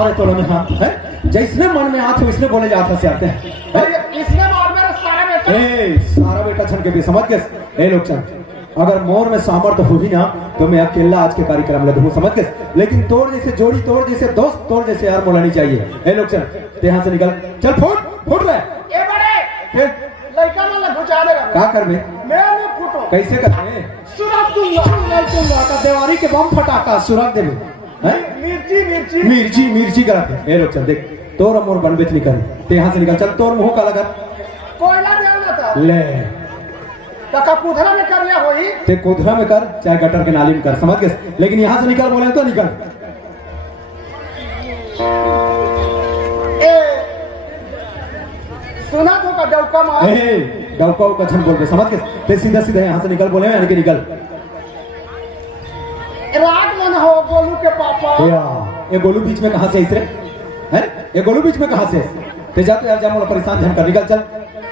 बताओ रे तोला में हाँ है जैसने मन में आते वैसने बोले जाता से आते हैं इसने मार मेरा सारा बेटा सारा बेटा छन के भी समझ गए ए लोग चल अगर मोर में सामर्थ्य हो ही ना तो मैं अकेला आज के कार्यक्रम लगा हूँ समझ गए लेकिन तोड़ जैसे जोड़ी तोड़ जैसे दोस्त तोड़ जैसे यार बोलनी चाहिए ए लोग चल यहाँ से निकल चल फुट रहे लड़का वाला घुचा देगा क्या कर बे मैं फुटो कैसे करते सुरख दूंगा देवारी के बम फटाका सुरख देवे मिर्ची कराते ए लोग चल देख तोर मोर बनबेच निकल ते यहाँ से निकल चल तोर मुंह का लगा कोयला देना था ले का कुधरा में कर लिया होई ते कुधरा में कर चाहे गटर के नाली में कर समझ गए लेकिन यहाँ से निकल बोले तो निकल सुना तो का डौका मार डौका का छन बोल समझ गए ते सीधा सीधा यहाँ से निकल बोले यानी कि निकल रात मन हो गोलू के पापा ये गोलू बीच में कहाँ से इस रे है ये गोलू बीच में कहाँ से ते जाते यार जामो परेशान झन कर निकल चल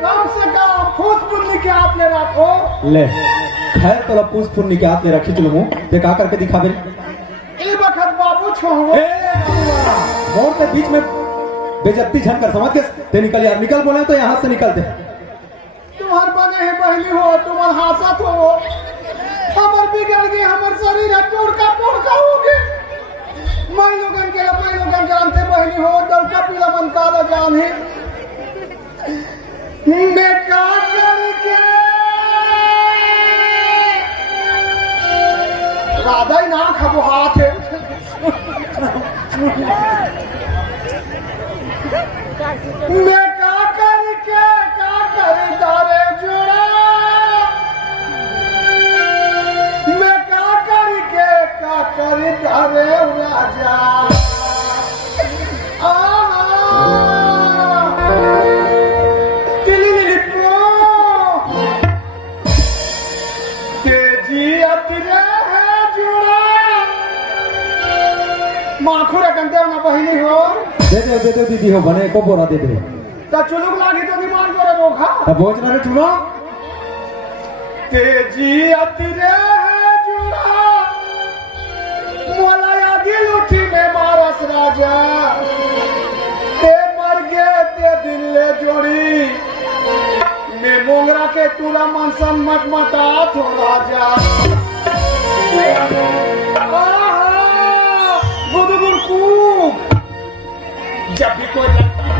कम से कम फूस पुन्नी के हाथ में रखो ले खैर तो फूस पुन्नी के हाथ में रखी चलो मुंह ते का करके दिखा दे ए वक्त बाबू छोड़ो मोर के बीच में बेइज्जती झन कर समझ के ते निकल यार निकल बोले तो यहाँ से निकलते तुम्हार बने है बहनी हो तुम्हार हासत हो हमर बिगड़ गए हमर शरीर टोड़का हो गए मैं लोगन के लपई लोगन जानते बहनी हो दौका पीला मन काला जान है बेकार करके राधा ही ना खबो हाथ है बेकार करके का करे दारे जोड़ा बेकार करके का करे दारे राजा माखुरा कंते ना बहिनी हो दे दे दीदी हो बने को बोरा दे दे ता चुलुक लागी तो दिमाग करे रोखा ता बोझ ना रे चुनो तेजी अतरे है जुड़ा मोला या दिल उठी में मारस राजा ते मर गए ते दिल ले जोड़ी मैं मोंगरा के तुरा मनसन मत मटा थो राजा जब भी कोई लगता है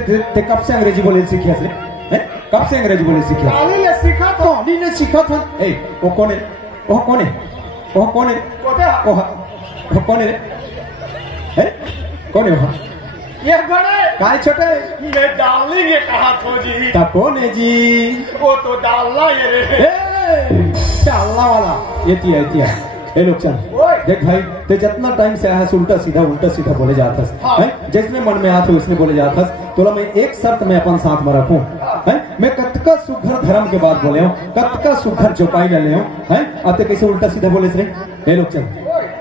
ते कब से अंग्रेजी बोले सीखिया से कब से अंग्रेजी बोले सीखिया काली ने सीखा था वो कौन है कौन है वहाँ ये बड़े काय छोटे मैं डालनी ये कहा थो जी ता कौन है जी वो तो डालना ये रे डालना वाला ये ए लोग चल देख भाई ते जितना टाइम से आया उल्टा सीधा बोले जाता है जिसने मन में आता उसने बोले जाता तो मैं एक शर्त में अपन साथ में रखूं है मैं कतका सुघर धर्म के बाद बोले हूँ कतका सुघर चौपाई में ले हूँ है आते कैसे उल्टा सीधा बोले रे ए लोग चल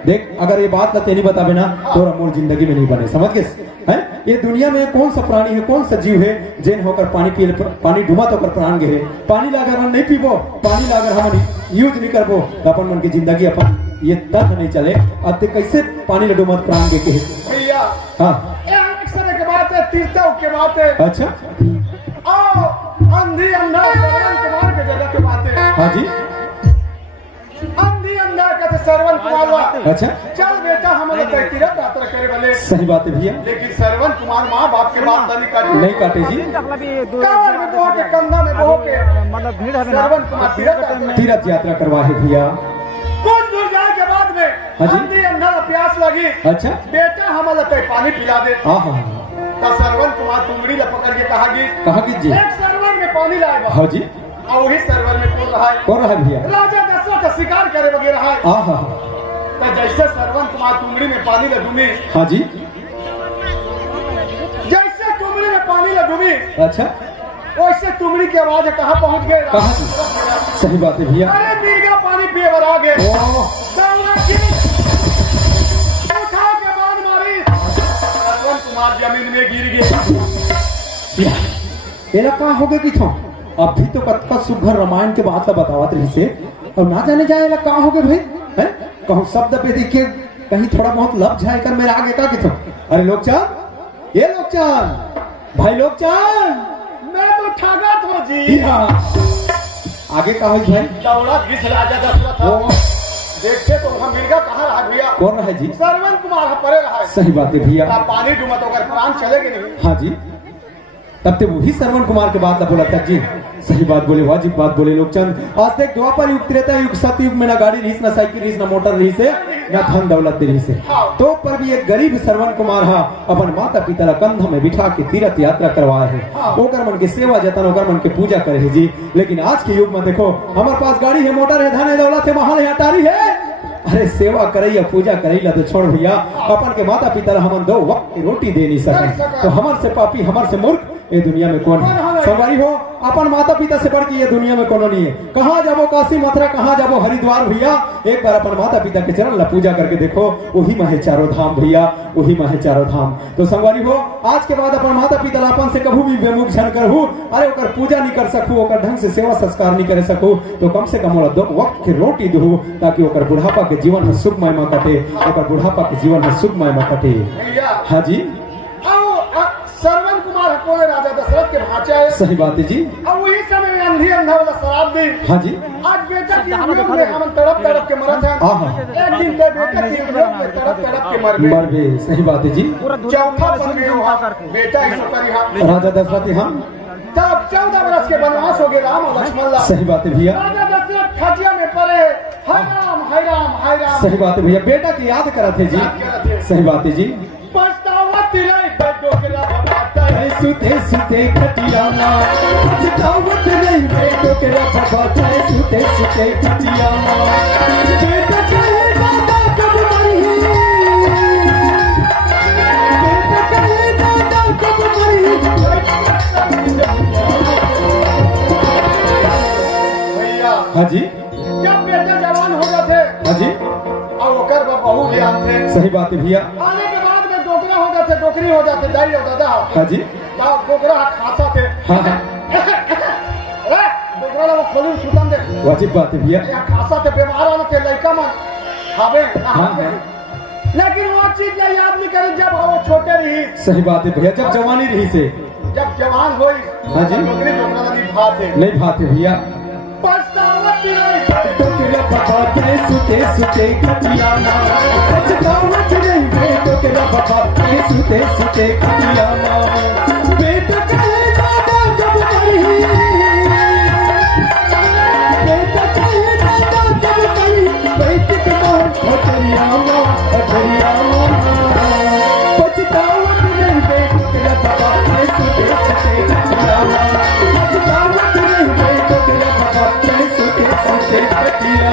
देख अगर ये बात ना तेरी बतावे ना तो मोर जिंदगी में नहीं बने समझ गए है ये दुनिया में कौन सा प्राणी है कौन सा जीव है जिन होकर पानी डूबा तो कर प्राण गए पानी लाकर हम नहीं पीबो पानी लाकर हम यूज नहीं करबो अपन मन की जिंदगी अपन ये तक नहीं चले अब कैसे पानी लडू मत प्राण के भैया हाँ के बात है तीर्थों के बात है अच्छा अंधी अंधा कुमार के जगह के बात है हाँ जी अंधी अंधा कहते सरवन कुमार अच्छा चल बेटा हमारे तीर्थ यात्रा करे वाले सही बात है भैया लेकिन सरवन कुमार माँ बाप के बात नहीं काटे जी कांवर में बहो के कंधा में बहो के मतलब भीड़ है सरवन कुमार तीर्थ यात्रा करवा है भैया कुछ दूर जाने के बाद में अंधी अंधा प्यास लगी अच्छा बेटा हमारे पानी पिला दे तो सरवन कुमार टुंगड़ी पकड़ के कहा जी एक सरवन में पानी लाएगा हाँ जी और वही सरवन में कौन रहा है भैया राजा दशरथ का शिकार करे वगैरह है तो जैसे सरवन कुमार टुंगड़ी में पानी ले डूबी हाँ जी जैसे टुंगड़ी में पानी ले डूबी अच्छा वैसे टुंगड़ी की आवाज कहाँ पहुँच गए कहाँ सही बात है भैया। अरे पी का पानी पिए बर आ गए उठा के बाद मारी सरवन कुमार जमीन में गिर गए। एला कहाँ हो गए कि थो अभी तो कत्का सुघर रामायण के बात बतावत रही से और ना जाने जाए एला कहाँ हो गए भाई है कहूँ शब्द पे देखिए कहीं थोड़ा बहुत लब जाए कर मेरे आगे का कि थो। अरे लोकचांद ये लोकचांद भाई लोकचांद मैं तो ठगा था जी। हाँ आगे कहा भाई दौड़ा घिस राजा दशरथ था देखते तो हम मिर्गा कहाँ रहा भैया कौन रहा है जी सरवन कुमार परे रहा है। सही बात है भैया पानी डूमा तो अगर प्राण चलेगी नहीं। हाँ जी तब तो वही श्रवण कुमार के बात बोला था जी सही बात बोले वाजिब बात बोले लोकचंद। आज तक द्वापर युग त्रेता युग सतयुग में ना गाड़ी रही ना साइकिल रही ना मोटर रही से ना धन दौलत रही से तो पर भी एक गरीब श्रवण कुमार हा अपन माता पिता ला कंधा में बिठा के तीर्थ यात्रा करवाए है ओकर मन के सेवा जतन ओकर मन के पूजा करे है जी। लेकिन आज के युग में देखो हमारे पास गाड़ी है मोटर है धन है दौलत है महल है अटारी है अरे सेवा करैया पूजा करैला तो छोड़ भैया अपन के माता पिता ला हमन दो वक्त की रोटी दे नहीं सके तो हमार से पापी हमार से मूर्ख ये दुनिया में कौन है। सवारी हो अपन माता पिता से बढ़ के ये दुनिया में कौन नहीं है। कहाँ जाबो काशी मथुरा कहाँ जाबो हरिद्वार भैया एक बार अपन माता पिता के चरण ला पूजा करके देखो वही में है चारों धाम भैया वही में है चारों धाम। तो संगवारी हो आज के बाद अपन माता पिता अपन से कभी भी बेमुख झन करहू अरे ओकर पूजा नहीं कर सकू ओकर ढंग से सेवा संस्कार नहीं करे सकू तो कम से कम ओला दो वक्त की रोटी दू ताकि ओकर बुढ़ापा के जीवन में सुखमय में कटे ओकर बुढ़ापा के जीवन में सुखमय में कटे। हाँ जी सरवन कुमार कोई राजा दशरथ के भांचे आए। सही बात है जी। अब वही समय अंधी अंधा वाला शराब दी। हाँ जी आज बेटा की उम्र में हम तड़प तड़प के मरत हैं। एक दिन के बेटा की उम्र में तड़प तड़प के मर गए। सही बात है जी। चौथा बन गए बेटा राजा दशरथ हम तब 14 वर्ष के वनवास हो गए राम और लक्ष्मण। सही बात है भैया। राजा दशरथ खटिया में पड़े हाय राम हाय राम हाय राम। सही बात है भैया बेटा की याद करा थे जी। सही बात है जी। पछतावा तिराई बैठो के सुते सुते खटिया पछतावत नहीं बेटो के रखता है सुते सुते खटिया बेटा कहे दादा कब मरी बेटा कहे दादा कब मरी। भैया हाँ जी जब बेटा जवान हो जाते हाँ जी और ओकर बहू भी आते। सही बात है भैया। आने के बाद में डोकरा हो जाते डोकरी हो जाते दाई हो दादा। हाँ जी डोकरा खासा थे। हाँ हाँ डोकरा वो खोलू सुतन दे वाजिब बात है भैया। खासा थे बीमार वाला थे लड़का मन खावे हाँ हाँ लेकिन वो चीज या याद नहीं करे जब वो छोटे रही। सही बात है भैया जब जवानी रही से जब जवान हुई हाँ जी डोकरी डोकरा नहीं भाते नहीं भाते भैया। पछतावत सुते सुते खटिया पछतावत नहीं बेटो के रखता सुते सुते खटिया बेटा कहे दादा जब मरी बेटा कहे दादा जब मरी बैठ के खटिया पछतावत नहीं बेटो के रखता सुते सुते खटिया पछतावत नहीं बेटो के रखता सुते सुते खटिया।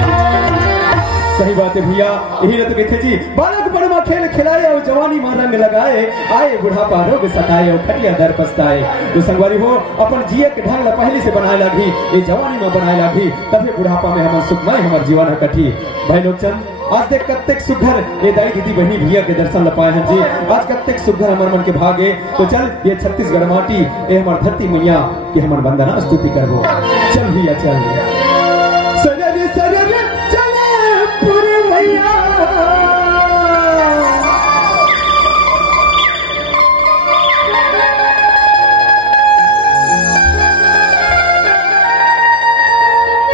सही बात है भैया यही तो कहते जी बालक बड़वा खेल खिलाए और जवानी में रंग लगाए आए बुढ़ापा रोग सताए और खटिया दर पछताए। तो संगवारी हो अपन जिये के ढंग पहले से बनाए लगी ये जवानी में बनाए लगी तभी बुढ़ापा में हम सुखमय हमारे जीवन है कठी। भाई लोकचंद आज देख कत्तेक सुघर ये दाई दीदी बहनी भैया के दर्शन लपाए हैं जी। आज कत्तेक सुघर हमारे मन के भागे तो चल ये छत्तीसगढ़ माटी ये हमारे धरती मैया की हमारे वंदना स्तुति करबो। चल भैया चल सजन सजन चले पूरे भैया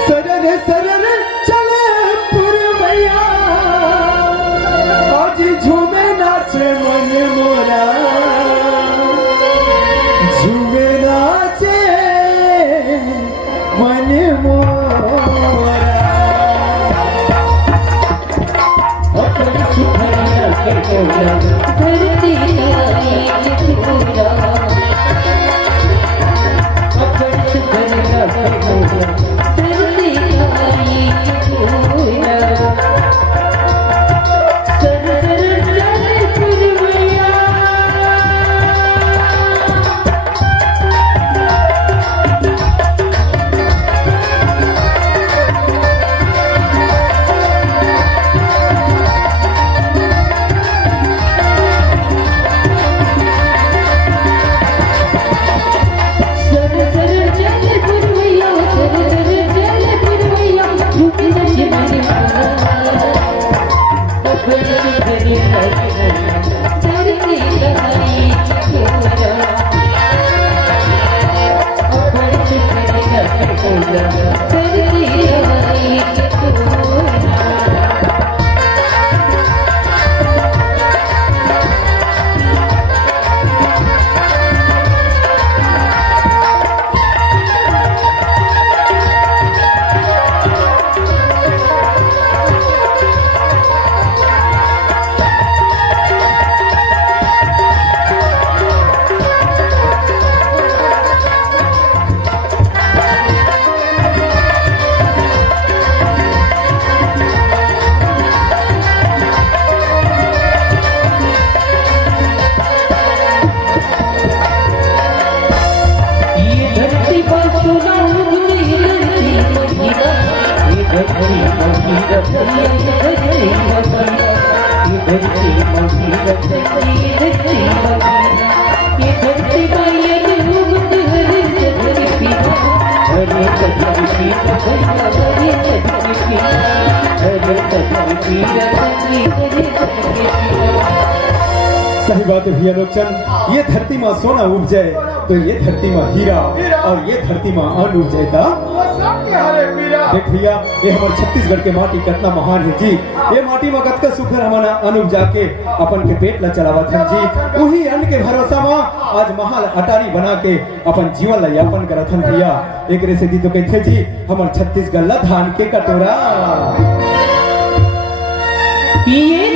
सजन सजन चले पूरे भैया आज झूमे नाचे मन मोरा झूमे नाचे मन मोरा सही बात है भैया लोकचंद, ये धरती माँ सोना उपजे तो ये धरती माँ हीरा और ये धरती माँ अन्न उपजे था। देख भैया ये हमारे छत्तीसगढ़ के माटी कितना महान है जी। ये माटी में कतका सुखर हमारा अन्न उपजा के अपन के पेट ला चलावत है जी। वही अन्न के भरोसा में आज महल अटारी बना के अपन जीवन ला यापन करत हन भैया। एक से दी तो कहते जी हमारे छत्तीसगढ़ ला धान के कटोरा। ये